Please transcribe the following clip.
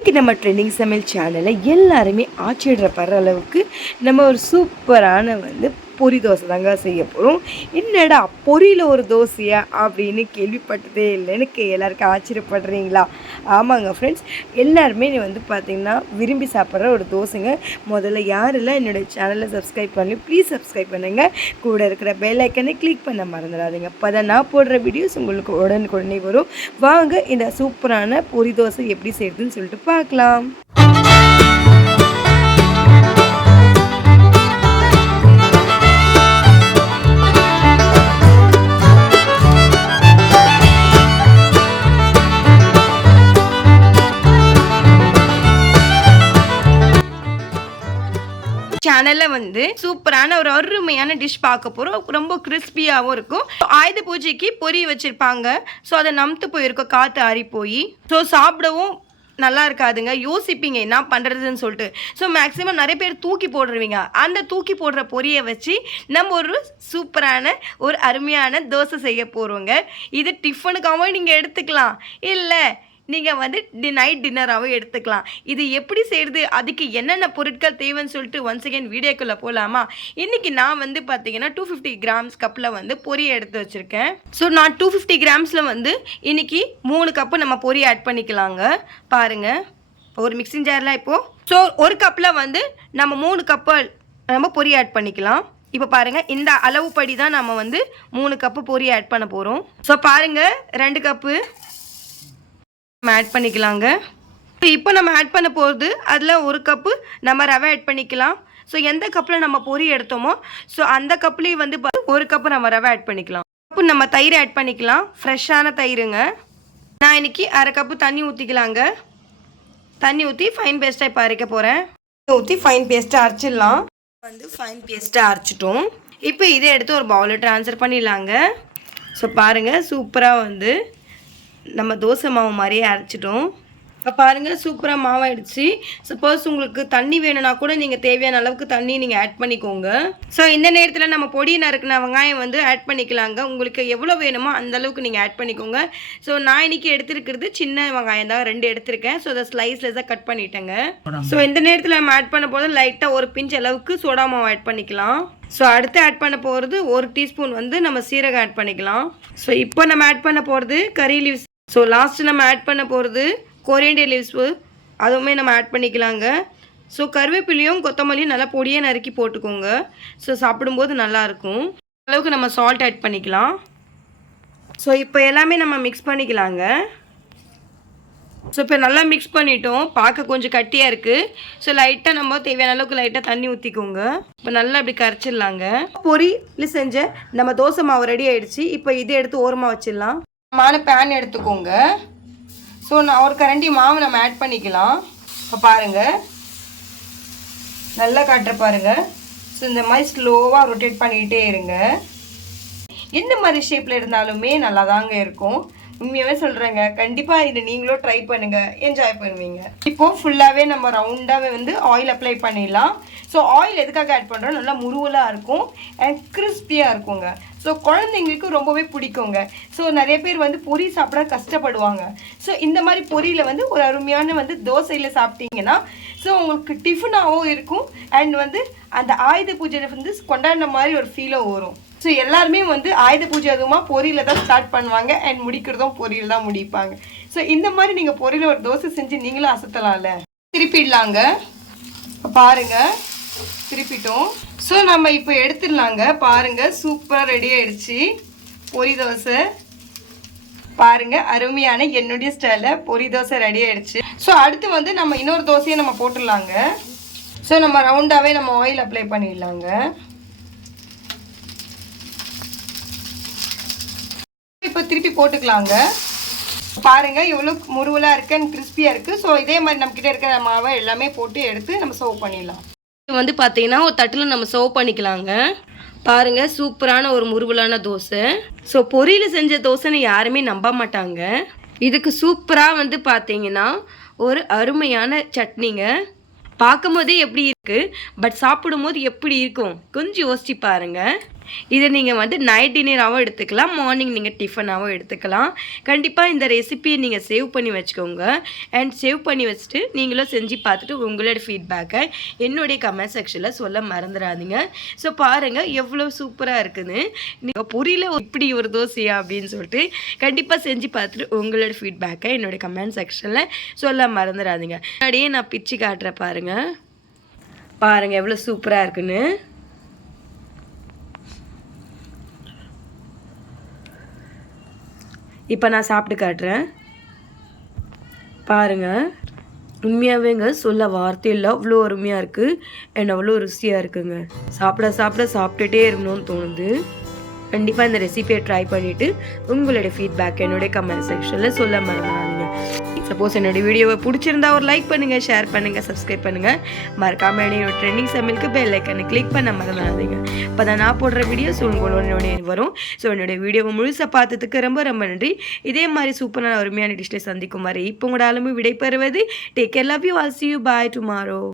நம்ம ட்ரெண்டிங் சமையல் சேனலில் எல்லாருமே ஆச்சரியப்படுற அளவுக்கு நம்ம ஒரு சூப்பரான பொரி தோசை தாங்க செய்ய போகிறோம். என்னடா பொரியில் ஒரு தோசையா அப்படின்னு கேள்விப்பட்டதே இல்லைன்னு எல்லாருக்கும் ஆச்சரியப்படுறீங்களா? ஆமாங்க ஃப்ரெண்ட்ஸ், எல்லாருமே பார்த்திங்கன்னா விரும்பி சாப்பிட்ற ஒரு தோசைங்க. முதல்ல யாரெல்லாம் என்னுடைய சேனலை சப்ஸ்கிரைப் பண்ணி ப்ளீஸ் சப்ஸ்கிரைப் பண்ணுங்கள். கூட இருக்கிற பெல் ஐக்கனை கிளிக் பண்ண மறந்துடாதீங்க. அப்போ தான் நான் போடுற வீடியோஸ் உங்களுக்கு உடனுக்குடனே வரும். வாங்க இந்த சூப்பரான பொரி தோசை எப்படி செய்யுதுன்னு சொல்லிட்டு பார்க்கலாம். சேனலில் சூப்பரான ஒரு அருமையான டிஷ் பார்க்க போகிறோம். ரொம்ப கிறிஸ்பியாகவும் இருக்கும். ஆயுத பூஜைக்கு பொரி வச்சுருப்பாங்க. ஸோ அதை நம்புத்து போயிருக்கோம், காற்று ஆறி போய். ஸோ சாப்பிடவும் நல்லா இருக்காதுங்க. யோசிப்பீங்க என்ன பண்ணுறதுன்னு சொல்லிட்டு. ஸோ மேக்ஸிமம் நிறைய பேர் தூக்கி போடுறீங்க. அந்த தூக்கி போடுற பொரியை வச்சு நம்ம ஒரு சூப்பரான ஒரு அருமையான தோசை செய்ய போகிறோங்க. இது டிஃபனுக்காகவும் நீங்கள் எடுத்துக்கலாம், இல்லை நீங்கள் நைட் டின்னராகவும் எடுத்துக்கலாம். இது எப்படி செய்கிறது, அதுக்கு என்னென்ன பொருட்கள் தேவைன்னு சொல்லிட்டு ஒன்ஸ் அகேன் வீடியோக்குள்ளே போகலாமா? இன்றைக்கி நான் பார்த்தீங்கன்னா 250 கிராம்ஸ் கப்பில் பொரி எடுத்து வச்சுருக்கேன். ஸோ நான் 250 கிராம்ஸில் இன்றைக்கி 3 கப்பு நம்ம பொரி ஆட் பண்ணிக்கலாங்க. பாருங்கள், ஒரு மிக்சிங் ஜாரில் இப்போது ஸோ ஒரு கப்பில் நம்ம 3 கப்பு நம்ம பொரி ஆட் பண்ணிக்கலாம். இப்போ பாருங்கள், இந்த அளவுப்படி தான் நம்ம 3 கப்பு பொரி ஆட் பண்ண போகிறோம். ஸோ பாருங்கள், 2 கப்பு நம்ம ஆட் பண்ணிக்கலாங்க. இப்போ நம்ம ஆட் பண்ண போகிறது அதில் 1 கப்பு நம்ம ரவை ஆட் பண்ணிக்கலாம். ஸோ எந்த கப்பில் நம்ம பொரி எடுத்தோமோ ஸோ அந்த கப்லேயே 1 கப்பு நம்ம ரவை ஆட் பண்ணிக்கலாம். கப்பு நம்ம தயிர் ஆட் பண்ணிக்கலாம். ஃப்ரெஷ்ஷான தயிருங்க. நான் இன்றைக்கி 1/2 கப்பு தண்ணி ஊற்றிக்கலாங்க. தண்ணி ஊற்றி ஃபைன் பேஸ்ட்டாக இப்போ அரைக்க போகிறேன். ஊற்றி ஃபைன் பேஸ்ட்டாக அரைச்சிடலாம். ஃபைன் பேஸ்ட்டாக அரைச்சிட்டோம். இப்போ இதை எடுத்து ஒரு பவுலில் ட்ரான்ஸ்ஃபர் பண்ணிடலாங்க. ஸோ பாருங்கள், சூப்பராக நம்ம தோசை மாவு மாதிரியே அரைச்சிட்டோம். இப்போ பாருங்கள், சூப்பராக மாவாயிடுச்சு. சப்போஸ் உங்களுக்கு தண்ணி வேணும்னா கூட நீங்கள் தேவையான அளவுக்கு தண்ணி நீங்கள் ஆட் பண்ணிக்கோங்க. ஸோ இந்த நேரத்தில் நம்ம பொடி நறுக்கின வெங்காயம் ஆட் பண்ணிக்கலாங்க. உங்களுக்கு எவ்வளோ வேணுமோ அந்த அளவுக்கு நீங்கள் ஆட் பண்ணிக்கோங்க. ஸோ நான் இன்றைக்கி எடுத்துருக்கிறது சின்ன வெங்காயம் தான், 2 எடுத்திருக்கேன். ஸோ அதை ஸ்லைஸ்லெஸ்ஸாக கட் பண்ணிட்டேங்க. ஸோ இந்த நேரத்தில் நம்ம ஆட் பண்ண போது லைட்டாக ஒரு பிஞ்ச் அளவுக்கு சோடா மாவு ஆட் பண்ணிக்கலாம். ஸோ அடுத்து ஆட் பண்ண போகிறது 1 டீஸ்பூன் நம்ம சீரகம் ஆட் பண்ணிக்கலாம். ஸோ இப்போ நம்ம ஆட் பண்ண போகிறது கறி லீவ்ஸ். ஸோ லாஸ்ட்டு நம்ம ஆட் பண்ண போகிறது கொரியண்டர் லீவ்ஸு, அதுவுமே நம்ம ஆட் பண்ணிக்கலாங்க. ஸோ கருவேப்பிலையும் கொத்தமல்லியும் நல்லா பொடியே நறுக்கி போட்டுக்கோங்க. ஸோ சாப்பிடும்போது நல்லாயிருக்கும். அளவுக்கு நம்ம சால்ட் ஆட் பண்ணிக்கலாம். ஸோ இப்போ எல்லாமே நம்ம மிக்ஸ் பண்ணிக்கலாங்க. ஸோ இப்போ நல்லா மிக்ஸ் பண்ணிட்டோம். பார்க்க கொஞ்சம் கட்டியாக இருக்குது. ஸோ லைட்டாக நம்ம தேவையான அளவுக்கு லைட்டாக தண்ணி ஊற்றிக்கோங்க. இப்போ நல்லா இப்படி கரைச்சிடலாங்க. பொரியில் செஞ்ச நம்ம தோசை மாவு ரெடி ஆகிடுச்சு. இப்போ இதை எடுத்து ஓரமாக வச்சிடலாம். பேன் எடுத்துக்கோங்க. ஸோ நான் ஒரு கரண்டி மாவு நம்ம ஆட் பண்ணிக்கலாம். இப்போ பாருங்கள், நல்லா காட்டுற பாருங்கள். ஸோ இந்த மாதிரி ஸ்லோவாக ரொட்டேட் பண்ணிக்கிட்டே இருங்க. எந்த மாதிரி ஷேப்பில் இருந்தாலுமே நல்லா தாங்க இருக்கும். உண்மையாகவே சொல்கிறேங்க. கண்டிப்பாக இதை நீங்களும் ட்ரை பண்ணுங்கள், என்ஜாய் பண்ணுவீங்க. இப்போது ஃபுல்லாகவே நம்ம ரவுண்டாகவே ஆயில் அப்ளை பண்ணிடலாம். ஸோ ஆயில் எதுக்காக ஆட் பண்ணுறோம், நல்லா முருவலாக இருக்கும் அண்ட் கிறிஸ்பியாக இருக்குங்க. ஸோ குழந்தைங்களுக்கு ரொம்பவே பிடிக்குங்க. ஸோ நிறைய பேர் பொரி சாப்பிட கஷ்டப்படுவாங்க. ஸோ இந்த மாதிரி பொரியில் ஒரு அருமையான தோசையில் சாப்பிட்டீங்கன்னா ஸோ உங்களுக்கு டிஃபனாகவும் இருக்கும் அண்ட் அந்த ஆயுத பூஜை கொண்டாடின மாதிரி ஒரு ஃபீலும் வரும். ஸோ எல்லாருமே ஆயுத பூஜை அதுவுமா பொரியில் தான் ஸ்டார்ட் பண்ணுவாங்க அண்ட் முடிக்கிறதும் பொரியில் தான் முடிப்பாங்க. ஸோ இந்த மாதிரி நீங்கள் பொரியில் ஒரு தோசை செஞ்சு நீங்களும் அசத்தலாம்ல. திருப்பிடலாங்க. பாருங்கள், திருப்பிட்டோம். ஸோ நம்ம இப்போ எடுத்துடலாங்க. பாருங்கள், சூப்பராக ரெடி ஆகிடுச்சு பொரி தோசை. பாருங்கள், அருமையான என்னுடைய ஸ்டைலில் பொரி தோசை ரெடி ஆகிடுச்சு. ஸோ அடுத்து நம்ம இன்னொரு தோசையை நம்ம போட்டுடலாங்க. ஸோ நம்ம ரவுண்டாகவே நம்ம ஆயில் அப்ளை பண்ணிடலாங்க. இப்போ திருப்பி போட்டுக்கலாங்க. பாருங்கள், எவ்வளோ முருவலாக இருக்குது அண்ட் கிறிஸ்பியாக இருக்குது. ஸோ இதே மாதிரி நம்மக்கிட்ட இருக்கிற மாவை எல்லாமே போட்டு எடுத்து நம்ம சர்வ் பண்ணிடலாம். இது பார்த்தீங்கன்னா ஒரு தட்டில் நம்ம சர்வ் பண்ணிக்கலாங்க. பாருங்கள், சூப்பரான ஒரு முருவலான தோசை. ஸோ பொரியில் செஞ்ச தோசைன்னு யாருமே நம்ப மாட்டாங்க. இதுக்கு சூப்பராக பார்த்தீங்கன்னா ஒரு அருமையான சட்னிங்க. பார்க்கும் போதே எப்படி இருக்குது, பட் சாப்பிடும் போது எப்படி இருக்கும் கொஞ்சம் யோசிச்சு பாருங்கள். இதை நீங்கள் வந்து நைட் டின்னராகவும் எடுத்துக்கலாம், மார்னிங் நீங்கள் டிஃபனாகவும் எடுத்துக்கலாம். கண்டிப்பாக இந்த ரெசிபியை நீங்கள் சேவ் பண்ணி வச்சுக்கோங்க. அண்ட் சேவ் பண்ணி வச்சுட்டு நீங்களும் செஞ்சு பார்த்துட்டு உங்களோட ஃபீட்பேக்கை என்னுடைய கமெண்ட் செக்ஷனில் சொல்ல மறந்துடாதீங்க. ஸோ பாருங்கள் எவ்வளோ சூப்பராக இருக்குதுன்னு. நீங்கள் புரியல இப்படி ஒரு தோசையா அப்படின்னு சொல்லிட்டு கண்டிப்பாக செஞ்சு பார்த்துட்டு உங்களோட ஃபீட்பேக்கை என்னுடைய கமெண்ட் செக்ஷனில் சொல்ல மறந்துடாதீங்க. முன்னாடியே நான் பிச்சு காட்டுறேன் பாருங்கள் எவ்வளோ சூப்பராக இருக்குன்னு. இப்போ நான் சாப்பிட்டு காட்டுறேன் பாருங்கள். உண்மையாகவேங்க சொல்ல வார்த்தை இல்லை, அவ்வளோ அருமையாக இருக்குது அண்ட் அவ்வளோ ருசியாக இருக்குங்க. சாப்பிட்டுட்டே இருக்கணும்னு தோணுது. கண்டிப்பாக இந்த ரெசிபியை ட்ரை பண்ணிவிட்டு உங்களுடைய ஃபீட்பேக் என்னுடைய கமெண்ட் செக்ஷனில் சொல்ல மறந்துடாதீங்க. சப்போஸ் என்னுடைய வீடியோவை பிடிச்சிருந்தா ஒரு லைக் பண்ணுங்கள், ஷேர் பண்ணுங்கள், சப்ஸ்கிரைப் பண்ணுங்கள். மறக்காமல் என்னோட ட்ரெண்டிங் சமையலுக்கு பெல் ஐக்கனை கிளிக் பண்ண மறந்துடாதீங்க. இப்போ தான் நான் போடுற வீடியோஸ் உங்களோட வரும். ஸோ என்னுடைய வீடியோவை முழுசாக பார்த்ததுக்கு ரொம்ப ரொம்ப நன்றி. இதே மாதிரி சூப்பரான அருமையான டிஷ்ஷை சந்திக்கும் வரை இப்போ கூட அளவு விடைபெறுவது. Take care, love you all, see you, bye tomorrow.